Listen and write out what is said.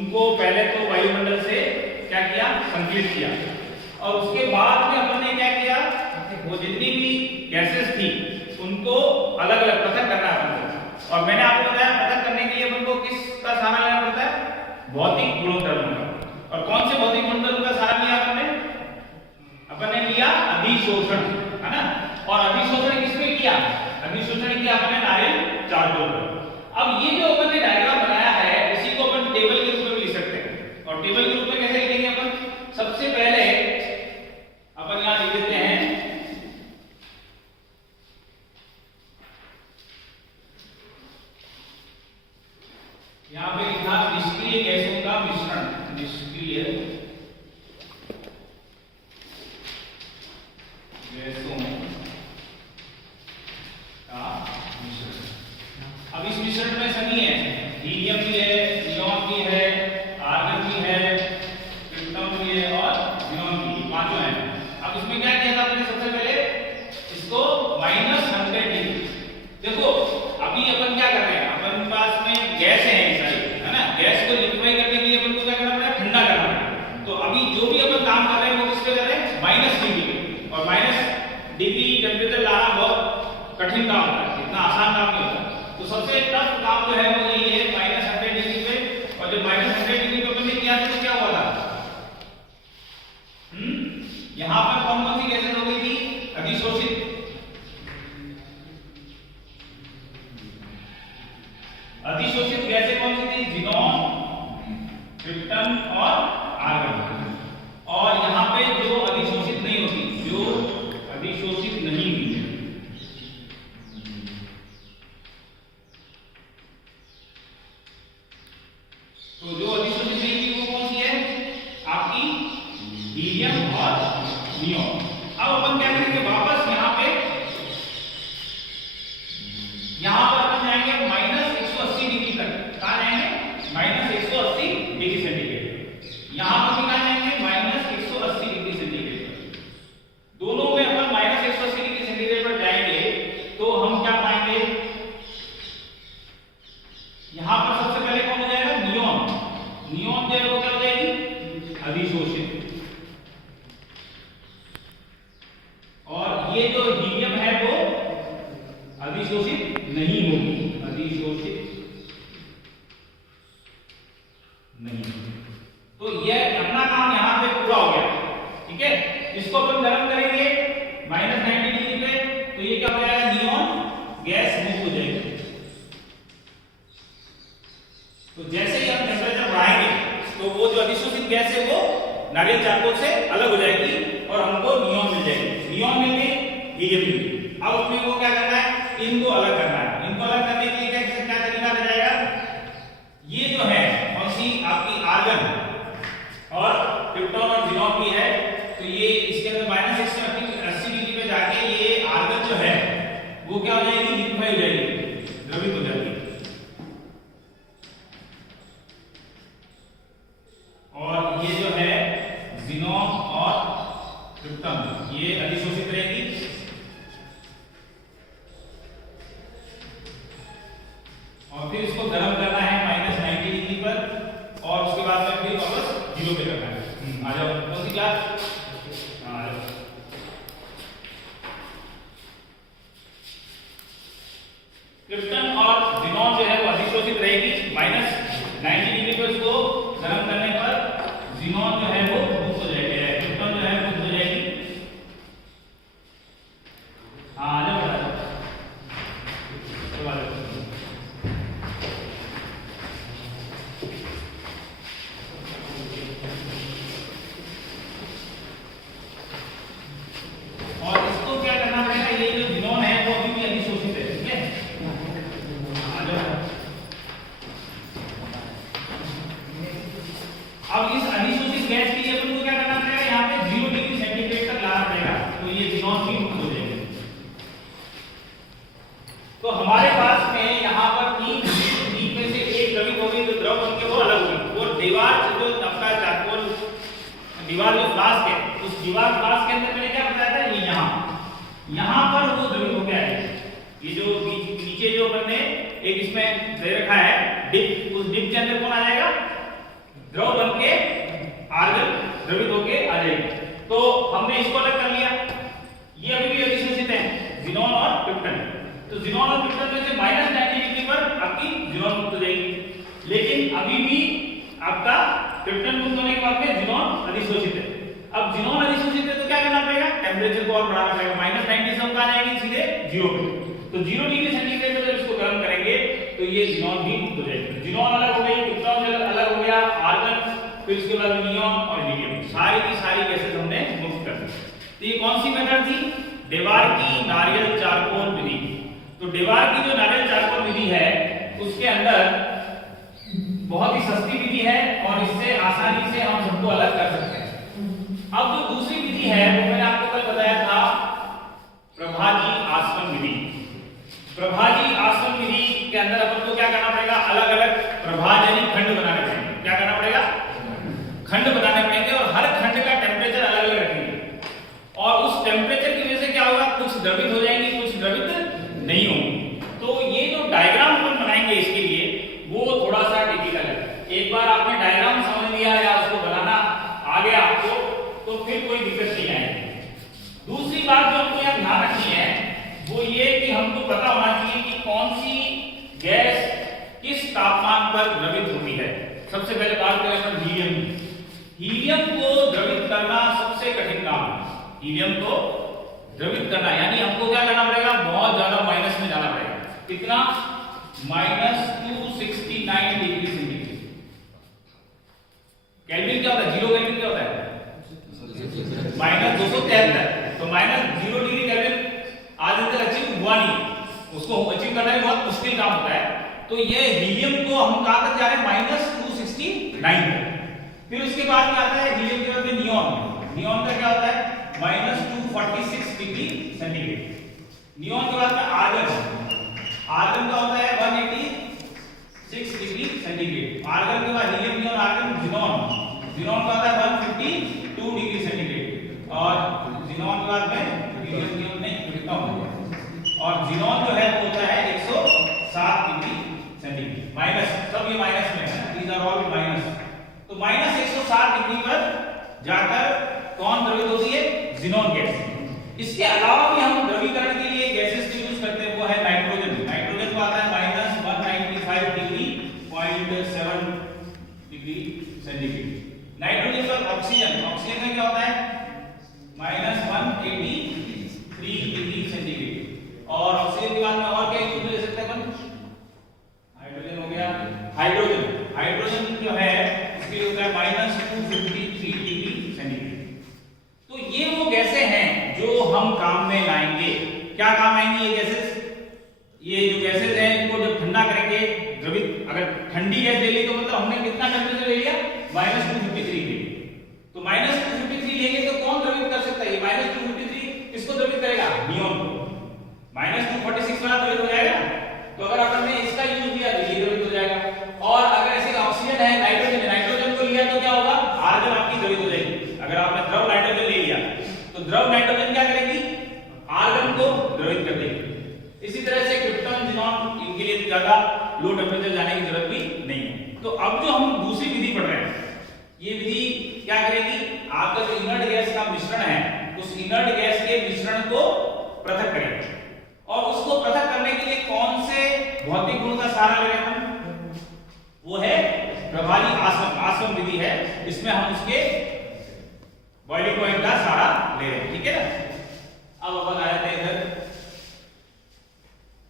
उनको पहले तो वायुमंडल से क्या किया, संकलित किया, और उसके बाद में अपन ने क्या किया, वो जितनी भी गैसेस थी उनको अलग अलग पृथक करना अपन को। और मैंने आपको बताया पृथक करने के लिए अपन को किसका सहारा लेना पड़ता है, भौतिक गुणधर्म का। और कौन से भौतिक गुणधर्म का सहारा लिया अपन ने लिया अधिशोषण, है ना। और अधिशोषण किसमें किया, अधिशोषण किया अपन ने नारियल चार्कोल पर। अब ये जो अपन ने डायग्राम बनाया है इसी को अपन टेबल के रूप में भी लिख सकते हैं। और टेबल के रूप में कैसे लिखेंगे अपन, सबसे पहले अपन यहां लिख देते हैं यहां पे लिखा निष्क्रिय गैसों का मिश्रण, निष्क्रिय गैसों का मिश्रण। अब इस मिश्रण में सभी है, हीलियम भी है, नियॉन भी है, आर्गन भी है, क्रिप्टॉन भी है और ज़ीनॉन भी, पांचों हैं। अब इसमें क्या किया था आपने, सबसे पहले इसको -100 डिग्री, देखो अभी अपन क्या कर रहे हैं, अपन पास में गैस है सारी, है ना। गैस को लिक्विफाई करने के लिए अपन को क्या करना पड़ेगा, ठंडा करना पड़ेगा। तो अभी जो भी अपन काम कर रहे हैं वो किस पे कर रहे हैं, -डिग्री। और -डिग्री टेम्परेचर लाना बहुत कठिन काम होता है, इतना आसान काम नहीं होता। तो सबसे टफ काम जो है वो यही है, -100 डिग्री पे। और जब -100 डिग्री पे अपन ने किया तो क्या हुआ था, यहां पर कौन कौन सी गैसें हो गई थी, अधिशोषित। अधिशोषित गैसें कौन सी थी, ज़ीनॉन, क्रिप्टन और आर्गन। और यहां पे जो अधिशोषित नहीं होती, जो अधिशोषित नहीं हुई, तो जो अधिशोषित नहीं थी वो कौन सी है, आपकी हीलियम और नियॉन। अब अपन क्या करेंगे, वापस यहां पर अपन जाएंगे -180 डिग्री तक। कहां जाएंगे, -180 डिग्री सेंटीग्रेड। यहां पर भी कहां जाएंगे, -180 डिग्री सेंटीग्रेड। दोनों में अपन -180 डिग्री सेंटीग्रेड पर जाएंगे तो हम क्या पाएंगे, यहां पर सबसे पहले कौन हो जाएगा, नियॉन। नियॉन जो है वो क्या हो जाएगी, अधिशोषित। और ये जो हीलियम है वो अधिशोषित नहीं होगी, अधिशोषित नहीं। तो यह अपना काम यहां पे पूरा हो गया, ठीक है। इसको अपन गर्म करेंगे -90 डिग्री पे, तो ये क्या हो जाएगा, नियॉन गैस मुक्त हो जाएगी। तो जैसे ही हम टेम्परेचर बढ़ाएंगे तो वो जो अधिशोषित गैस है वो नारियल चारकोल से अलग हो जाएगी और हमको नियॉन मिल जाएगी। नियॉन मिल गई, हीलियम मिल गई। अब अपने को क्या करना है, इनको अलग करना है। इनको अलग करने के लिए क्या तरीका रह जाएगा, ये जो है कौन सी आपकी आर्गन और क्रिप्टॉन और ज़ीनॉन की है, तो ये इसके अंदर -180 डिग्री पे जाके ये आर्गन जो है वो क्या हो जाएगी, लिक्विफाई हो जाएगी, द्रवित हो जाएगी। और ये जो है ज़ीनॉन और क्रिप्टॉन ये अधिशोषित रहेगी। और फिर इसको गर्म करना है -90 डिग्री पर, और उसके बाद में फिर वापस 0 पे करना है। आ जाओ, कौन सी क्लास, आ जाओ। क्रिप्टन और ज़ीनॉन जो है वो अधिशोषित रहेगी, -90 डिग्री पर इसको गर्म करने पर ज़ीनॉन जो है वो मुक्त हो जाएगी, क्रिप्टन जो है मुक्त हो जाएगी। हाँ आ जाओ, और इसको क्या करना पड़ेगा, ये जो ज़ीनॉन है वो अभी भी अधिशोषित है, ठीक है। आ जाओ। अब इस अधिशोषित गैस के लिए अपन को क्या करना पड़ेगा, यहाँ पे 0 डिग्री सेंटीग्रेड तक लाना पड़ेगा, तो ये ज़ीनॉन भी मुक्त हो जाएंगे। तो हमारे पास में यहाँ पर 3 में से एक द्रवित हो गई, तो द्रव बन के वो अलग हुई। वो दीवार जो आपका चारकोल दीवार जो फ्लास्क है, उस दीवार फ्लास्क के अंदर मैंने क्या बताया था, ये यहाँ पर वो द्रवित हो गया है। ये जो नीचे जो हमने एक इसमें दे रखा है डिप, उस डिप के अंदर कौन आ जाएगा, द्रव बन के आर्गन द्रवित होके आ जाएगी। तो हमने इसको अलग कर लिया, ये अभी भी अधिशोषित है ज़ीनोन और क्रिप्टन। तो ज़ीनोन और क्रिप्टन में से -90 डिग्री पर आपकी ज़ीनोन मुक्त हो जाएगी, लेकिन अभी भी आपका क्रिप्टन मुक्त होने के बाद में ज़ीनोन अधिशोषित है। अब ज़ीनोन अधिशोषित है तो क्या करना पड़ेगा, टेम्परेचर को और बढ़ाना पड़ेगा, -90 से हम कहां जाएंगे, सीधे 0 पे। तो 0 डिग्री सेंटीग्रेड में जब इसको गर्म करेंगे तो ये ज़ीनोन भी मुक्त हो जाएगा। ज़ीनोन अलग हो गई, क्रिप्टन अलग हो गया, आर्गन, फिर इसके बाद नियॉन और हीलियम, सारी की सारी गैसेस हमने मुक्त कर दी। तो ये कौन सी मेथड थी, डेवार की नारियल चारकोल विधि। तो डेवार की जो नारियल चारकोल विधि है उसके अंदर बहुत ही सस्ती विधि है और इससे आसानी से हम सबको अलग कर सकते हैं। अब जो दूसरी विधि है वो मैंने आपको कल बताया था, प्रभाजी आसवन विधि। प्रभाजी आसवन विधि के अंदर अपन को क्या करना पड़ेगा, अलग अलग प्रभाज यानी खंड बनाने पड़ेंगे। क्या करना पड़ेगा, खंड बनाने पड़ेंगे और हर खंड का टेम्परेचर अलग अलग रखेंगे और उस टेम्परेचर की वजह से क्या होगा, कुछ द्रवित हो जाएंगे, कुछ द्रवित नहीं होंगे। तो ये जो डायग्राम अपन बनाएंगे इसके लिए वो थोड़ा सा टिपिकल है। एक बार आपने डायग्राम समझ लिया या उसको बनाना आ गया आपको तो फिर कोई दिक्कत नहीं आएगी। दूसरी बात जो हमको यहाँ ध्यान रखनी है वो ये कि हमको पता होना चाहिए कि कौन सी गैस किस तापमान पर द्रवित होती है। सबसे पहले बात करें अपन हीलियम की। हीलियम को द्रवित करना सबसे कठिन काम है। हीलियम को द्रवित करना यानी हमको क्या करना पड़ेगा, बहुत ज्यादा माइनस में जाना पड़ेगा। कितना, -269 डिग्री सेंटीग्रेड। केल्विन क्या होता है, 0 केल्विन क्या होता है, -273। तो -0 डिग्री केल्विन आज तक अचीव हुआ नहीं, उसको अचीव करना भी बहुत मुश्किल काम होता है। तो ये हीलियम को हम कहां तक जा रहे हैं, -269 तक। फिर उसके बाद क्या आता है, हीलियम के बाद में नियॉन। नियॉन का क्या होता है, -246 डिग्री सेंटीग्रेड। नियॉन के बाद में आर्गन। आर्गन का होता है 186 डिग्री सेंटीग्रेड। आर्गन के बाद हीलियम, नियॉन, आर्गन, ज़ीनोन। ज़ीनोन का होता है 152 डिग्री सेंटीग्रेड और ज़ीनोन के बाद में हीलियम, नियॉन नहीं, क्रिप्टन। और ज़ीनोन जो है वो होता है 107 डिग्री सेंटीग्रेड। माइनस, सब ये माइनस में है, दीज आर ऑल माइनस। तो -107 डिग्री पर जाकर कौन द्रवित होती है, ज़ीनोन गैस। इसके अलावा भी हम द्रवीकरण के लिए गैसेस का यूज करते हैं, वो है नाइट्रोजन। नाइट्रोजन को आता है -195 डिग्री 0.7 डिग्री सेंटीग्रेड। नाइट्रोजन पर ऑक्सीजन। ऑक्सीजन में क्या होता है, -183 डिग्री सेंटीग्रेड। और ऑक्सीजन के बाद में और क्या यूज ले सकते हैं अपन, हाइड्रोजन हो गया, हाइड्रोजन। हाइड्रोजन जो है इसके लिए होता है -253 डिग्री सेंटीग्रेड। तो ये वो गैसें हैं जो हम काम में लाएंगे। क्या काम आएंगी ये गैसेस, ये जो गैसेस हैं इनको जब ठंडा करेंगे, द्रवित, अगर ठंडी गैस ले ली तो मतलब हमने कितना टेंपरेचर ले लिया, -253 ले लिया। तो -253 लेंगे तो कौन द्रवित कर सकता है, ये -253 किसको द्रवित करेगा, नियॉन को। -246 वाला द्रवित हो जाएगा। तो अगर अपन ने इसका यूज किया तो ये द्रवित हो जाएगा। और अगर ऐसे ऑक्सीजन है, नाइट्रोजन है, नाइट्रोजन को लिया तो क्या होगा, आर्गन आपकी द्रवित हो जाएगी। अगर आपने द्रव नाइट्रोजन ले लिया तो द्रव नाइट्रोजन क्या करेगी, आर्गन को द्रवित कर देगी। इसी तरह से क्रिप्टन, ज़ीनोन, इनके लिए ज्यादा लो टेंपरेचर जाने की जरूरत भी नहीं है। तो अब जो हम दूसरी विधि पढ़ रहे हैं, ये विधि क्या करेगी, आपका जो इनर्ट गैस का मिश्रण है उस इनर्ट गैस के मिश्रण को पृथक करेगी। और उसको पृथक करने के लिए कौन से भौतिक गुण का सहारा ले रहे हैं, वो है प्रभावी आसवन विधि है। इसमें हम उसके बॉइलिंग पॉइंट का सहारा ले रहे हैं, ठीक है ना। अब अपन